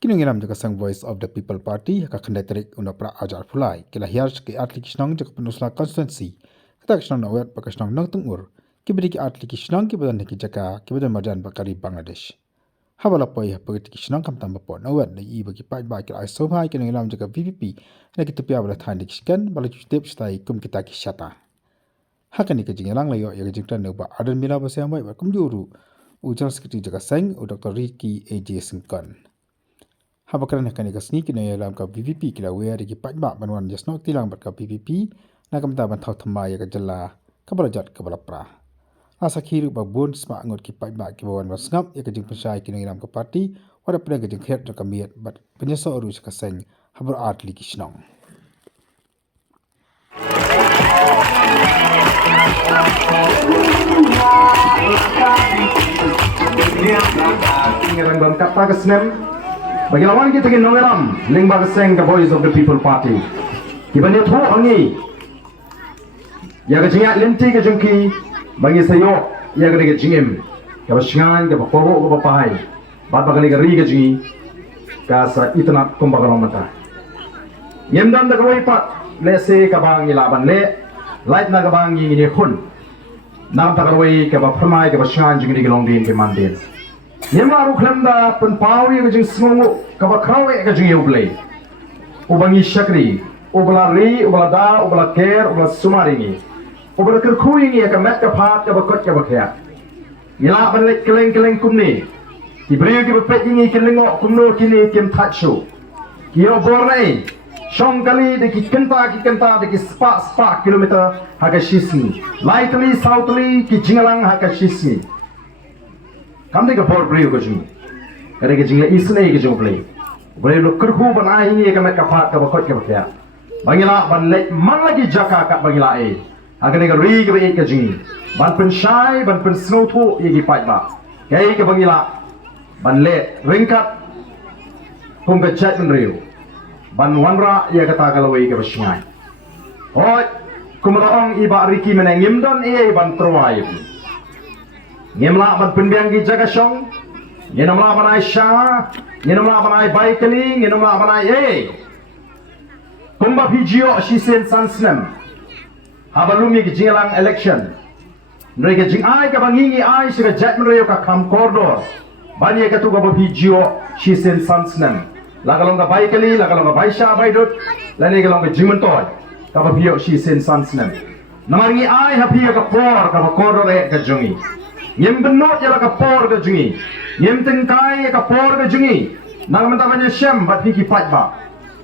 Nongïalam jaga sang Voice of the People Party ka khandai tarik una pra ajar phulai kila hiarch ke atli kisnong jaga penusla constituency kata kisnong nawet pa kisnong nang tungur kibri ki atli kisnong ki badan ki jaka ki badan marjan bakari Bangladesh habala poi hapagit kisnong kam tamba po nawet na iba ki pai ba ki ai Sngewbha ki Nongïalam jaga VVP na ki Tupia bala thandi kiskan bala chutep stai kum kita ki shata hakani ka jingalang layo ya jingta nuba adan mila ba samai ba kum juru ujal sekiti jaga sang u Dr. Ricky AJ Singkon Habakaran hakani ka sni ki Nongïalam ka VVP kila wea di ki pajba banwan jasno tilang bat ka VVP na kamta ban thau thama ya ka jalla kabala jat kabala pra asa khiru ba bon sma angot ki pajba ki bawan wasngap ya ka jing pensai ki Nongïalam ka parti wada pena ka jing khet ka miat bat penyeso urus ka seng habar atli ki snong Nongïalam bam kata ka snem bagi lawan kita ke Nongïalam lingba keseng the Voice of the People Party kibanya thu angi ya ke jingat lenti ke jengki bagi sayo ya ke jingim ke basingan ke bakobo ke bapahai bat bagani ke ri ke jingi ka sa itna kumbagalong mata yemdan da kawai pat lese ka bangi laban le light na ka bangi ni khun nam ta kawai ke baphamai ke basingan jingi ke longdin ke mandin Yemaru klemda penpawi ke jing semungu kaba krawe ke jing yublei ubangi syakri ubala ri ubala da ubala ker ubala sumaringi ubala kerkuingi ke met ke phat ke bakot ke bakya yela banlek keleng kumni diberi ke bepet ini kelengok kumno kini kem tachu kio bornei shong kali de ki kenta de ki spa kilometer haga shisni lightly southly ki jingalang haga shisni Kamde ke bor brio ke jing, kare ke jingle isne ke jing play. Boleh lo kerhu ban ai ini ke met kapat ke bakot ke bakya. Bangila ban lek man lagi jaka kat bangila ai. Agane ke ri ke be ke jing. Ban pen shai ban pen snow thu ye ki pai ba. Kai ke bangila ban lek ringkat pung ke chat ban rio. Ban wanra ye kata kalawai ke basingai. Hoi kumalaong iba riki menengim don e ban trowai. Ngemla ban penbiang ki jaga shong ngemla ban ai sha ngemla ban ai baikali ngemla ban ai kumba pijio shi sen sansnem habalumi ki jingalang election mereka jing ai ka bangingi ai siga jatmen reyo ka kam kordor bani ka tu ka pijio shi sen sansnem lagalong ka baikali lagalong ka baisha baidut lani galong ka jimentoy ka pijio shi sen sansnem namaringi ai hapi ka por ka kordor e ka jungi Yem benot ya ka por ke jungi yem tengkai ka por ke jungi nang mentamanya syam bat ki patba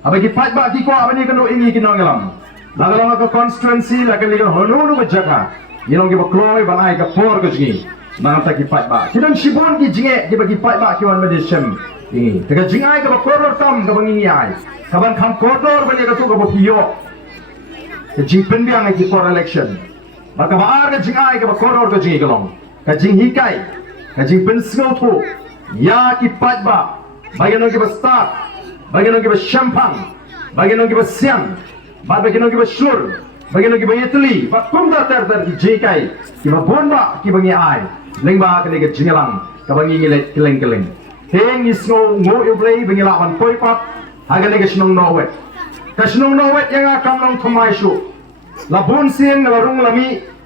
abagi patba ki ko abani keno ingi ki Nongïalam lagalong ka constituency lagal ligal honulu ke jaka yelong ki bakloi banai ka por ke jungi nang ta ki patba kidan shibon ki jinge ki bagi patba ki wan mede syam ingi tega jingai ka koror tam ka bangi ai kaban kam koror bani ka tu ka bopiyo ke jingpen biang ki for election maka baar ke jingai ka koror ke jungi galong kajing hikai, kajing pensengau tu, ya kipat ba, bagian orang kipas start, bagian orang kipas syampang, bagian orang kipas siang, bagian orang kipas syur, bagian orang kipas yetli, bat kumda ter jikai, kipas bonba kibangi ai, lengba kene ke jingalang, kabangi ngilet keleng, heng isno ngo iblei bangi lawan poipat, hagan ke senong nowet, kesenong nowet yang akan nong thomai Shuh, labun siang larung lami.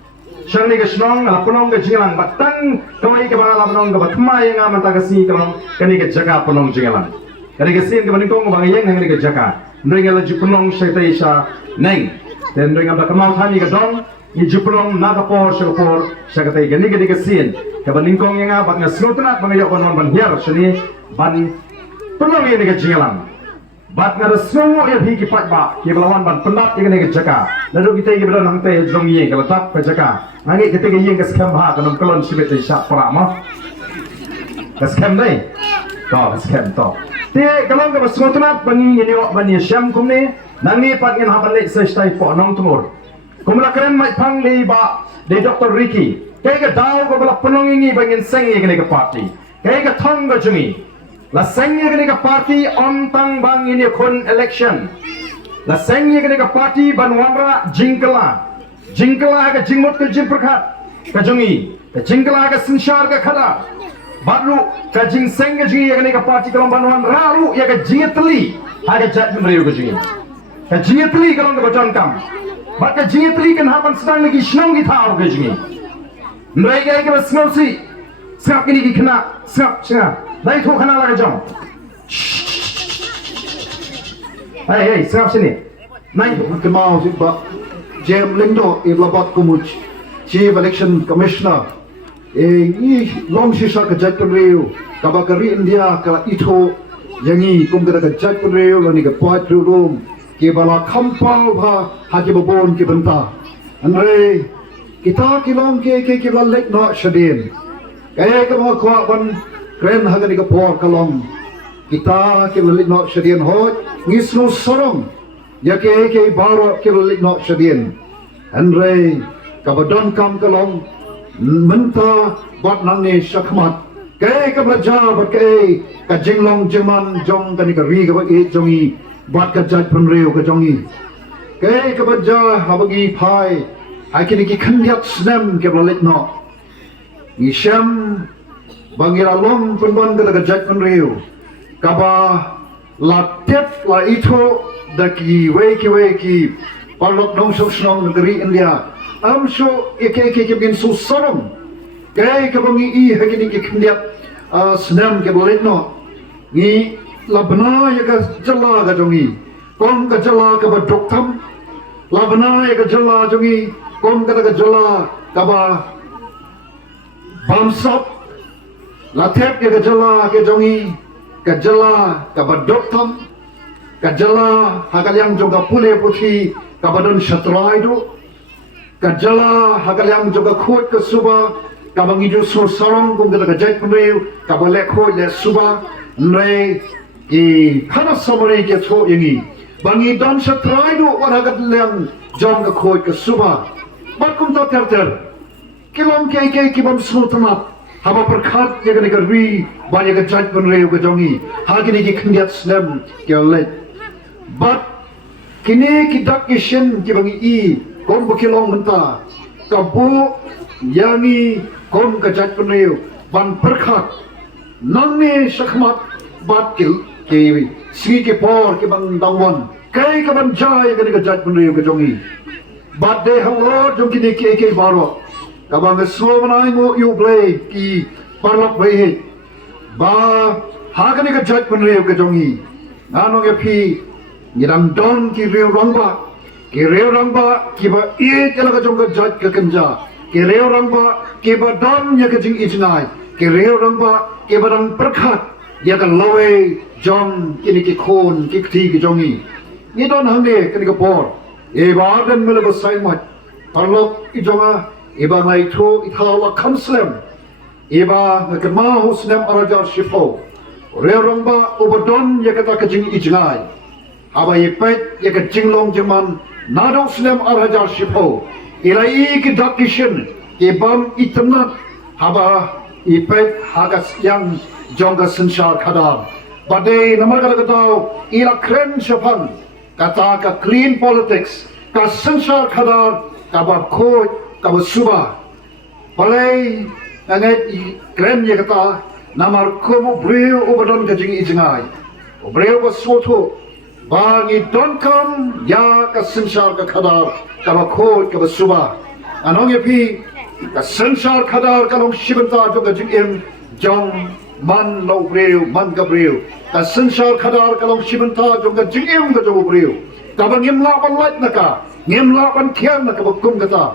Syang ni kesenong, ala penong ke jingalang, batang kawai ke bangala penong ke batma yang aman tak kesini kalau kini ke jaga penong jingalang. Kini kesin ke bandingkong bang yang kini ke jaga. Mereka laju penong syaitan isya neng. Dan mereka dah kemal thani ke dong, iju penong nagapor syakapor syakatai kini kesin ke bandingkong yang abat ngasnotenat bangayok banon banhiar sini ban penong ini ke jingalang. Bat ngada semua ya bhi kipat ba ki belawan ban pendat yang ke jaga. Lalu kita ke belan hangte jong ye ke letak ke jaga. Nanti kita ke yang ke Sngewbha ke nom kelon sibet isya perama. Ke Ktem dai. To Ktem to. Te kalau ke basmotenat bangi ini wak bani syam kumni nangi pat ngen haban le sestai po nong tumur. Kumla keren mai phang le ba de Dr. Ricky. Ke daw ko bala penong ini bangin seng ye ke party. Ke thong ke jungi. La sengye ke parti on tang bang ini kon election. La sengye ke parti ban wamra jingkala ke jingmut ke jimperkhat ke jungi ke jingkala ke sinshar ke khada baru ka jing seng ka jingi ya ka parti kalong banuan raru ya ka jingi teli ada jat meriu ka jingi ka jingi teli kalong ka bacan kam bat ka jingi teli kan hapan sedang lagi senang kita au ka jingi mereka ka senang si sengap ini ki kena sengap dai tu kena lah ka jong hey sengap sini naik Kemau si Pak Jem Lindo Iblabat Kumuj Chief Election Commissioner i long sisa kejat penriu kabakari India kala ito yangi kum kada kejat penriu lani ke poit room ke bala kampal bha haji babon ke benta andre kita kilong ke bala lek no shadin kaya ke mo kwa ban kren hagani ke por kalong kita ke bala lek no shadin hot ngisnu sorong ya ke baro ke bala lek no shadin andre kabadon kam kalong menta bat nang ne shakmat ke ka braja bat ke ka jinglong jingman jong ka ni ka ri ka ba e jongi bat ka jat pun reu ka jongi ke ka braja habagi phai ai ki ni ki khandiat snem ke blalet no ni sham bangira long pun bon ka jat pun reu ka ba la tep la ito da ki we ki parlok nong sok snong negeri India am sure ke bin so sorom ke bangi I hagini ke khndiat snam ke bolet no ni labna ya ka jalla ga jongi kom ka jalla ka ba doktam labna ya ka jalla jongi kom ka jalla ka ba bamsap latep ya ka jalla ke jongi ka jalla ka ba doktam ka jalla hagalyang jonga pule puthi ka badon shatrai do kajala hagalyang juga khot ke suba kabang idu sur sarong kum kata kajat penreu kabale khot le suba nei ki khana samare ke tho yangi bangi don satrai do war hagalyang jong ke khot ke suba bat kum ta ter kilom ke bam smutmat haba perkhat ye ke ri ba ye kajat penreu ke jongi hagini ki khndiat snem ke le bat kini ki dak kishin ki bangi I kom bukilong menta kabu yangi kom kajat peneu ban perkhat nangne shakmat bat kil ke si ke por ke ban dangwan kai ka ban jai ke kajat peneu ke jongi bat de halo jong kini ke baro ka ban so banai mo you play ki parlok bai ba ha ke kajat peneu ke jongi nano ke phi nirang don ki reu rangba ke reu rangba ki ba e jala ka jong ka jat ka kanja ke reu rangba ke ba don ya ka jing ijnai ke reu rangba ke ba rang perkhat ya ka lawe jong kini ki khon ki thi ki jongi ni don hangde kini ka por e ba den mele ba sai mat parlok I jonga e ba nai tho I thala kamslem e ba na ka ma husnem arajar shifo reu rangba obadon ya ka ta ka jing ijnai aba ye pet ya ka jinglong jaman nadong snem arajar shipho ilai ki dakishin ke bam itnat haba ipet hagas yang jongga senshar khadam bade namar kata katao ila kren shaphan kata ka clean politics ka senshar khadar ka ba khoj ka ba suba balai anget kren ye kata namar komo breu obadon ka jing ijngai breu ba soto bangi don kam ya ka senshar ka khadar ka ba khoj ka ba suba anong ye pi ka senshar khadar ka long shibanta jo ka jing jong man lo breu man ka breu ka senshar khadar ka long shibanta jo ka jing ka jo breu ka ba ngim la ban lait na ka ngim la ban khian na ka ba kum ka ta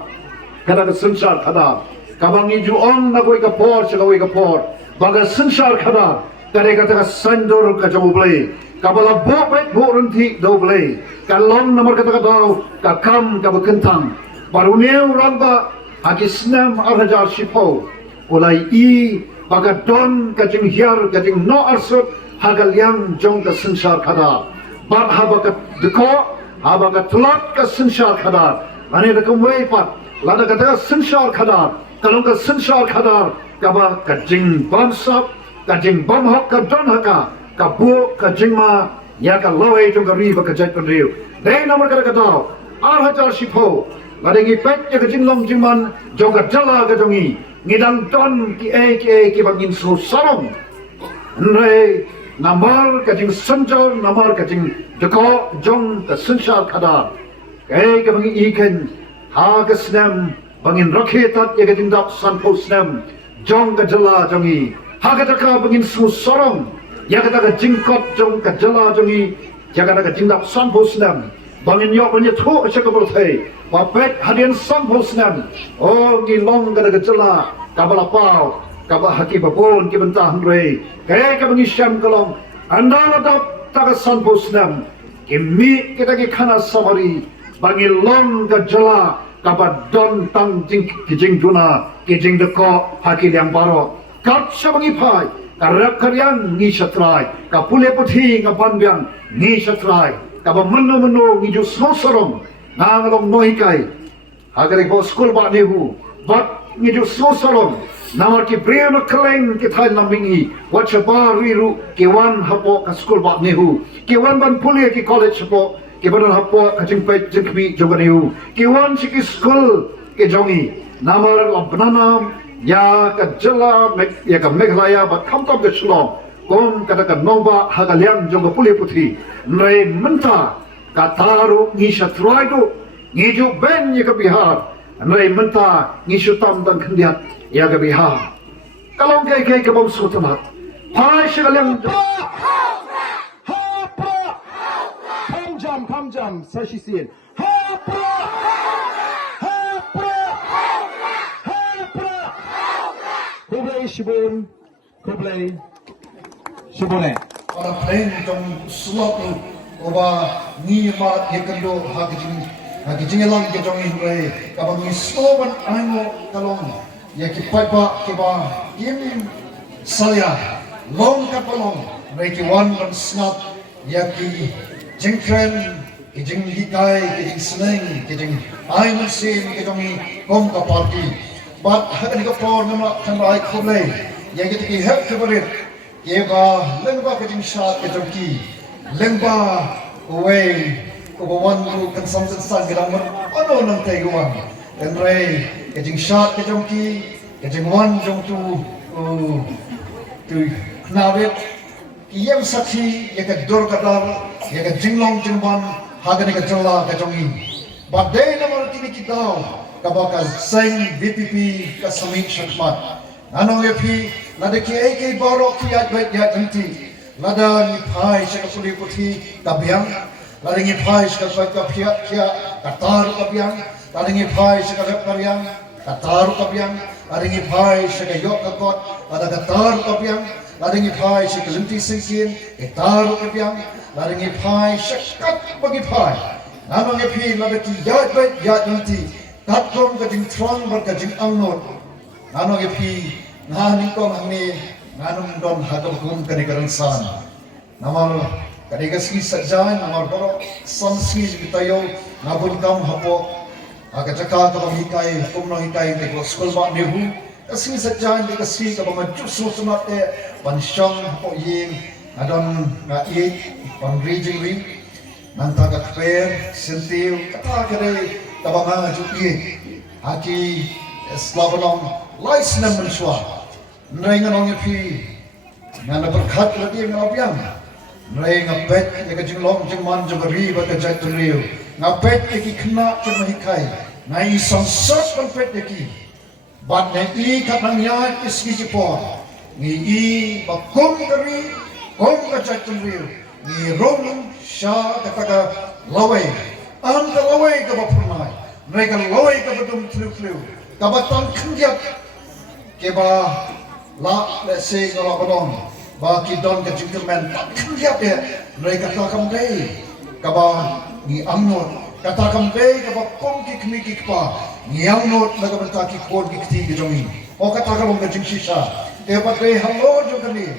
kada ka senshar khadar ka ba ngi ju on na koi ka por cha koi ka por ba ka senshar khadar kare ka ta sandor ka jo blei kabala bopet boranti doble kalong nomor kata dau ka kam ka bekentang baru neu ramba hagi snam arajar shipo ulai I bagadon ka jing hiar ka jing no arsut hagal yang jong ka sensar khada bat haba ka deko haba ka tulat ka sensar khada ane da kam wei pat lada ka ta sensar khada kalong ka sensar khada ka ba ka jing bamsap ka jing bam hak ka don haka kabu ka jingma ya ka lawe jong ka riba ka jat penriu dei nomor ka dau ar hajar shipho ladengi pet ya ka jinglong jingman jong ka jala ka jongi ngidang don ki bangin so sarong nre namar kajing sanjal namar kajing joko jong ka sunshal kada ke bangin iken ha ka snam bangin rakhetat ye kajing dap san po snam jong ka jala jongi ha ka taka bangin so sarong ya ka taka jingkot jong ka jala jongi ya ka taka jingdap san po snam bangin yok bangin thu sa ka bolthei wa pet hadian san po snam oh ngi long ka taka jala kabala pau kaba haki babon ki bentah rei kaya ka bangi syam kalong andala dap taka san po snam ki mi kita ki khana samari bangi long ka jala kaba don tang jing ki jing duna ki jing de ko haki liang baro kat sa bangi pai karap karyan ni satrai ka pule puthi nga panbyang ni satrai kaba mano mano ni ju sosorong ngalong nohikai agare bo school ba nehu bat ni ju sosorong namar ki prema Khlaiñ ki thai namingi wacha ba riru ki wan hapo ka school ba nehu ki wan ban pule ki college hapo ki ban hapo ka jingpe jingbi joganiu ki wan si ki school ki jongi namar labnanam ya ka jala ya ka Meghalaya ba kamtam ka shlong kom kata ka nongba hagaliang jonga pule puthi nrai menta ka taru ni shatraido ni ju ben ya ka Bihar nrai menta ni shutam dan khandiat ya ka Bihar kalong kay ka bom sutamat pai shagaliang Kamjam sashisin Khlaiñ Shibone para plain trong slot oba ni ma yekando hagijing lang ke jong inre kabang ni sloban ango kalong yaki paipa ke ba yim salya long ka palong reki wan ban snap yaki jingkren ke jing hikai ke jing sneng ke jing ai sin ke jong kom ka party but hakan ka por nama kan ai Khlaiñ yaki ki help ke barit Eva lengba kajing shot ke jongki lengba away wan ru consumption san gedang ano nang teguan dan rei kajing shot ke jongki kajing wan jong tu knawet kiyem sakhi ye ka dor kadar ye ka jinglong jingban hagani ka jala ka jongi badai namar kini kitau kabaka seng VPP ka samik shakmat anong yepi lada ki AK barok ki yat bet yat nanti lada ni pai shaka puli puthi kabyang lada ni pai shaka bat ka phiat kya katar kabyang lada ni pai shaka rap kabyang katar kabyang lada ni pai shaka yok ka kot lada katar kabyang lada ni pai shaka linti singkin katar kabyang lada ni pai shaka bagi pai anong yepi lada ki yat bet yat nanti katrom ka jing trong bar ka jing angnot anong yepi Nahaning ko ngani nganong don hagam kanikaran san namal kanigaski sajan namal boro sanski bitayo nabun kam hapo agajaka ka hikai kumno hikai de ko school ba nehu kasi sajan de kasi ka mga jusu sumat e pansyong hapo yin adon na i pan region ri nang taga kper sentiu kata kare tabanga juki haki Slavanong Lais naman siya Nray nga nong yapi Nga nabarkat lagi nga obyang Nray nga bet Yaga jing long jing man jing riba ka jay tunriyo Nga bet yaki kena jing mahikay Nga isang sot pang bet yaki Bat na i kat nang yay iski jipon Nga i bakum kari Kum ka jay tunriyo Nga rong siya kataga laway Ang ka laway ka bapurnay Nray ka laway ka badum tliw-tliw Kabatan kandiat Keba la let's say kalau kodong ba kidon ke gentleman kandiat ya mereka kata kamdei kaba ni amnot kata kamdei kaba kom ki kmi ki pa ni amnot laga benta ki kod ki kti jomi o kata kalong ke jingsisa keba dei hello jo kani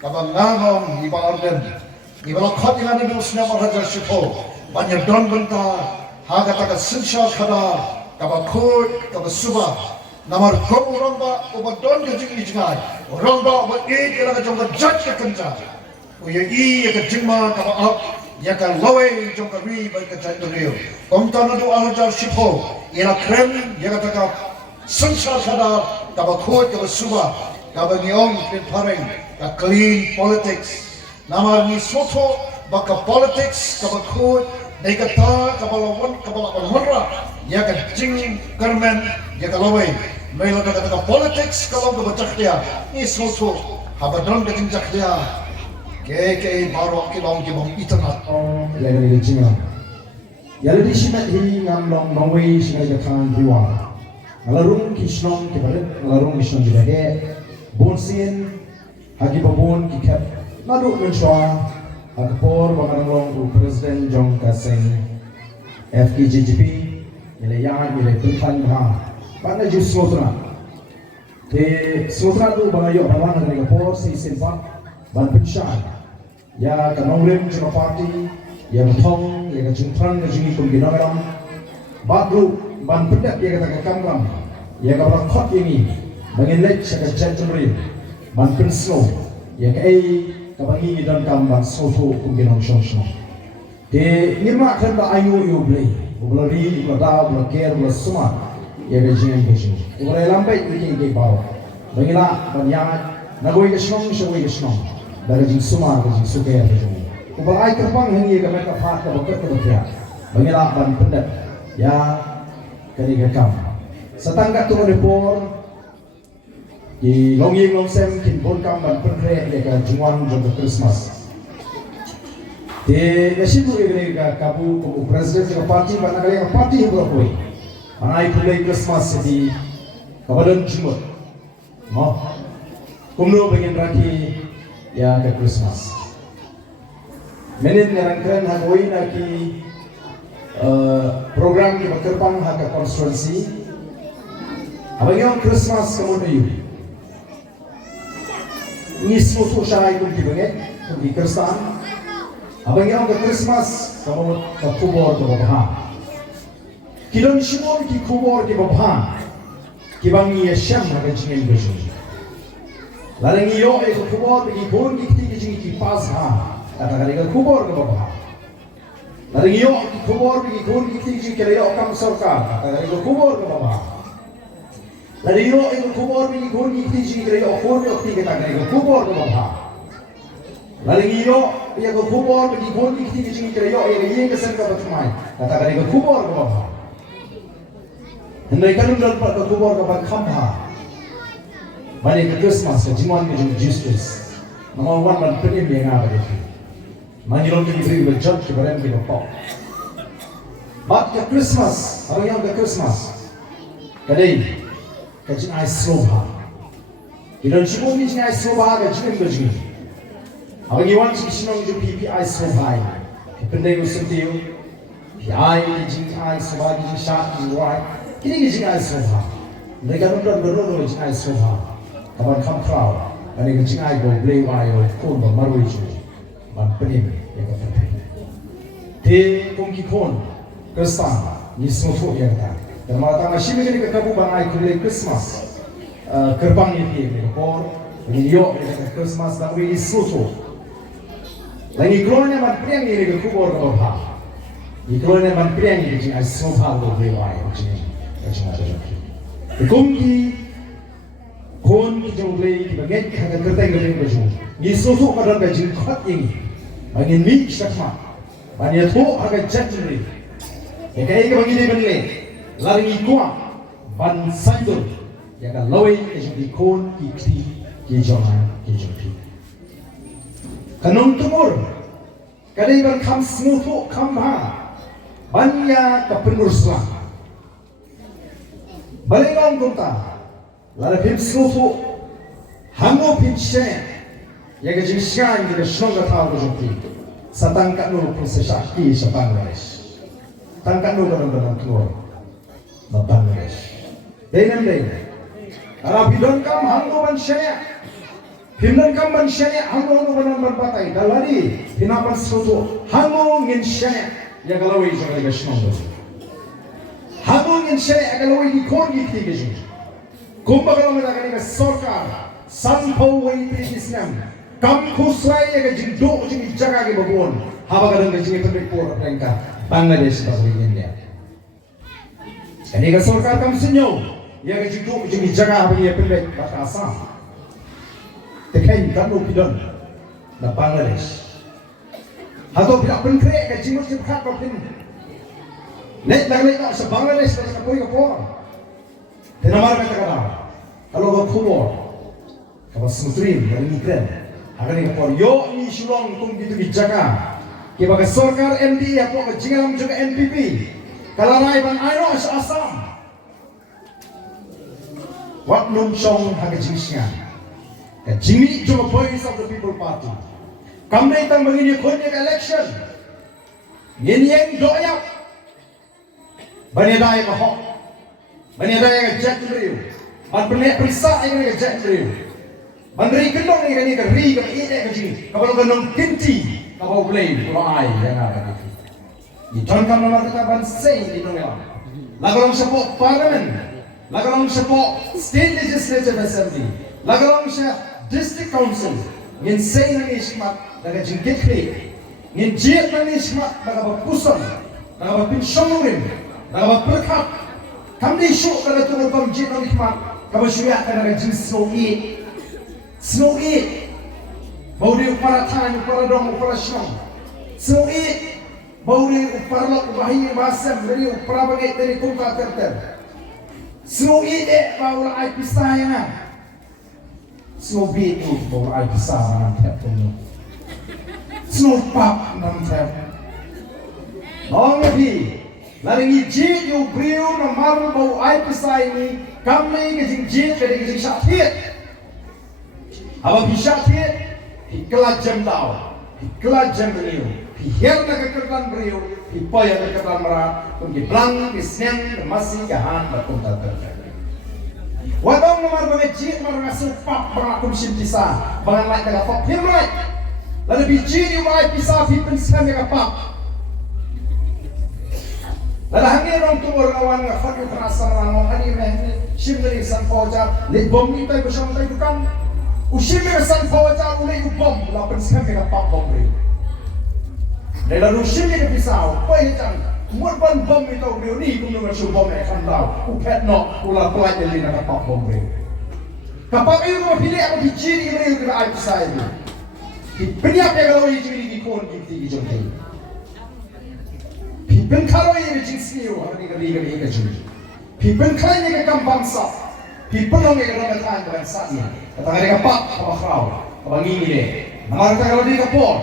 kaba ngawong iba orden iba khot ngani du sna ma hajar shipo banyak don benta ha kata ka sinsha khada kaba khot kaba suba namar kom uramba obadon ke jing ijngai uramba ba e kala ka jong judge ka kanja o ye I ka jingma ka up ya ka lowe jong ka ri ba ka jang rio kom ta na do ala jar shipo ina krem ya ka ta ka sansa khada kaba khot kaba suba kaba niong pin pareng ka clean politics namar ni soto baka politics kaba khot negata kaba lawan honra ya ka jing karmen ya ka lawai mai la ka politics kalau ka bachakya ni soto habadon ka jing chakya ke baro ki long ki bong itana ya ni jinga ya le disimat hi ngam long nongwei singa ka kan diwa alarung kisnong ki bale alarung kisnong ki bage bonsin hagi babon ki kap nadu menshwa agpor bangarong u president jong ka seng FKJGP ile yang ile tuntan ha bana ju sotra te sotra tu bangayo bawan ngari por si simpa ban pinshan ya kanongrim jong party ya thong ya ka jungtran ka jingi kum ginagaram badru ban pendak ya ka kamram ya ka rakhot ini bangin lek sa ka jatri ban pensno ya ka ai kabangi dan kamban soto kumginong shong de nirma kan ba ayu yu blei ublari ulada ulker ulasuma ya bejin bejin ulai lambai ke bawo bangila banya nagoi ke shong shoi ke shong dari jing suma ke jing suke ya bejin ubalai kerpang hengi ke mereka fat ke bakat ke bakia bangila ban pendat ya kani ke kam setangkat tu report di Nongïalam sem kin bon kam ban perkre ya ka jungwan jong Christmas de nasibu igre ka kabu ko president ka party ban agre ka party bro koi anai pulai Christmas di kabadan jumot mo kumno bagian raki ya ka Christmas menin nerangkran hagoi na ki program ki bakerpang ha ka constituency abang Christmas kamu ni soto syai kum ki banget kum ki kristan abang yang ke Christmas kamu ke kubur ke bapa kidon shimon ki kubur ke bapa ki bangi yasham ha jingin beju lalang yo e kubur ki gon ki ti ki pas ha kata kali ke kubur ke bapa lalang yo ki kubur ki gon ki ti ki yo kam sarkar kata kali ke kubur ke bapa Lari yo ing kubur ni gon ni tiji kre yo khor yo ti kita kre kubur ko bha. Lari yo ya ko kubur ni gon ni tiji kre yo ye ke sen ka batmai. Kata kre ko kubur ko bha. Hendai kanun dal pa ko kubur ko ban kham ha. Bani ke Christmas ke jiman ni justice. Nama wan ban penim ye nga ba de. Mani ron ki bri be judge ke barem ki ko. But ke Christmas, hari yang ke Christmas. Kadai kajing ai Sngewbha kidon chibo mi jing ai Sngewbha ga jing ga jing abang iwan chi sinong ju pp ai Sngewbha pendai usentiu pi ai jing ai Sngewbha jing sha jing wai kini jing ai Sngewbha nega non don jing ai Sngewbha kaban kham krau ani jing ai go blei wai o kon ba marui ju ban penim ya ka penim te kong ki kon kristan ni smoto ya ka Termata masih begini ke kabu bangai kulai Christmas, kerbang ini por, ini yo ini Christmas dan ini susu. Lagi keluarnya man priang ini ke kubur ke bawah, ini keluarnya man priang ini jadi Sngewbha lo lewai, jadi ada lagi. Kongki, kon jauh lagi bagian kagak kertai kertai baju. Ini susu kadang gaji kuat ini, bagian ni syakma, bagian tu agak jatuh. Kayak begini begini. Lari kuat ban sandur ya kan lawai jadi kon kiti kijongan kijopi kanong tumur kadai ban kam smutu kam ha banya kapenuruslan balengong gunta lari pim smutu hango pim shen ya ga jingshan ga shonga taw kijopi satang kanu prosesa ki satang guys tangkan no kadang tumur Bangladesh. Dengan kalau bidon kam hango ban syariah, bidon kam ban syariah hango ban batai. Dalari pinapan soto hango ngin syariah ya kalau ini jangan digasnong. Hango ngin syariah kalau ini kon gitu gitu. Kumpa kalau mereka ni sorkar sanpau wai Islam. Kam kusrai ya jindo jing jaga ke babon. Haba kadang jing pendekor mereka Bangladesh bagian dia. Ini ke sorkar kam senyum, ya ke jitu jadi jaga bagi pendek bahasa Assam Khlaiñ kan lu pidon na Bangladesh atau tidak penkre ke jimu jimkat ko pin net lagle ka sa Bangladesh ka koi ko tenamar ka kada kalau ko khubor ka sutrim dari Ukraine agar ni ko yo ni sulong tung gitu di jaga ke baga sarkar MD atau ke Nongïalam juga NPP kalarai ban airo sa Assam wat nung song haga jingsnya ka jimi juga voice of the people party kamne tang begini khonye ka election nyenyeng doyak banedai ka hok banedai ka jack riu ban benek perisa ini ka jack riu ban ri kendong ini ka ri ka ide ka jing ka baru nong kinti ka bau blame purai yang ada di John kam nama kita ban sei di Nongïalam lagalong support parliament lagalong support state legislative assembly lagalong sa district council ngin sei na ismat daga jingkit kli ngin jiet na ismat daga bapusan daga bapinsyongin daga baperkat kam di Shuh kada tu bam jiet na ismat ka bashuya daga jing snow it bau di upara tan upara dong upara syong snow it bau di upara lok bahi basam dari upara bagai dari kungka terter snow it bau la ai pisayangan snow beat tu bau ai pisayangan tap tu snow pop nam tap long lebih lari jit yu brio na maru bau ai pisayani kami ke jing jit ke jing syatiet Abang Syakir, hiklat jam tau, hiklat jam beliau, hiher nak kekerlan beliau, hipaya nak kekerlan merat, pergi belang, keseng, masih gahan, berkum tak terjadi. Wadong nomor bangajit, nomor ngasih pap, bangakum simpisa, bangan lain kata pap, himrat, lalu biji di waai pisah, hipen sekali kata pap. Lalu hangin orang tu orang ngafat yang terasa orang hari ini, sim dari san fajar, leh bom ni tay bersama tay bukan. Ushim ka san fawaja ulay ubom la pensiam ka pap bom ri lela ushim ka pisau pai jang muat ban bom ito ri ni kum nang su bom e kan dau upet no ula plai de lina ka pap bom ri ka pap e ko pili ako di jiri ri ka ai pisai ni di penya pe ga ri jiri ki kon ki ti jong te pi pen kharo ye jing siu ha ni ka ri ka jiri pi pen khlai ni ka kam bangsa pi pen nong e ka na tan ka sa ni kata mereka pak apa kau apa ngini deh nama kata kalau dia kapor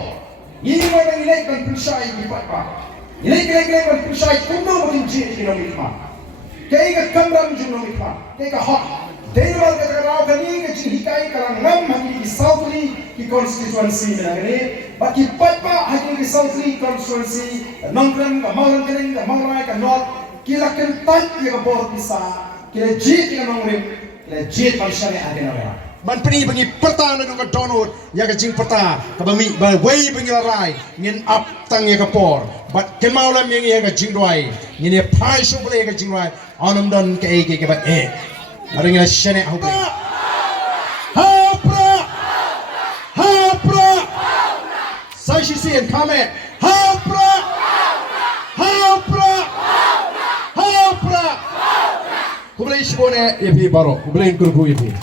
ini mana nilai kan persai di pak nilai kan persai kuno mungkin jin di Nongïalam kayak kamram jin Nongïalam kayak hot dari mana kata kalau kani kecil hikai kalau ngam hati di Southly di constituency mana ni bagi pak hati di Southly constituency Nongïalam kemarin kering kemarin kan not kila kentai dia kapor pisah kila jin di Nongïalam kila jin manusia ni ada Nongïalam ban peni bagi peta na ka donor ya ka jing peta ka bami ba wei bagi rai ngin up tang ya ka por but ken maulam yang ya ka jing doi ngin ya pai shu bole ka jing doi onam don ka e ke ba e ari ngina shene ho ba ha pra sai shi si en comment ha pra kublai shibone ye pi baro kublai kurgu ye pi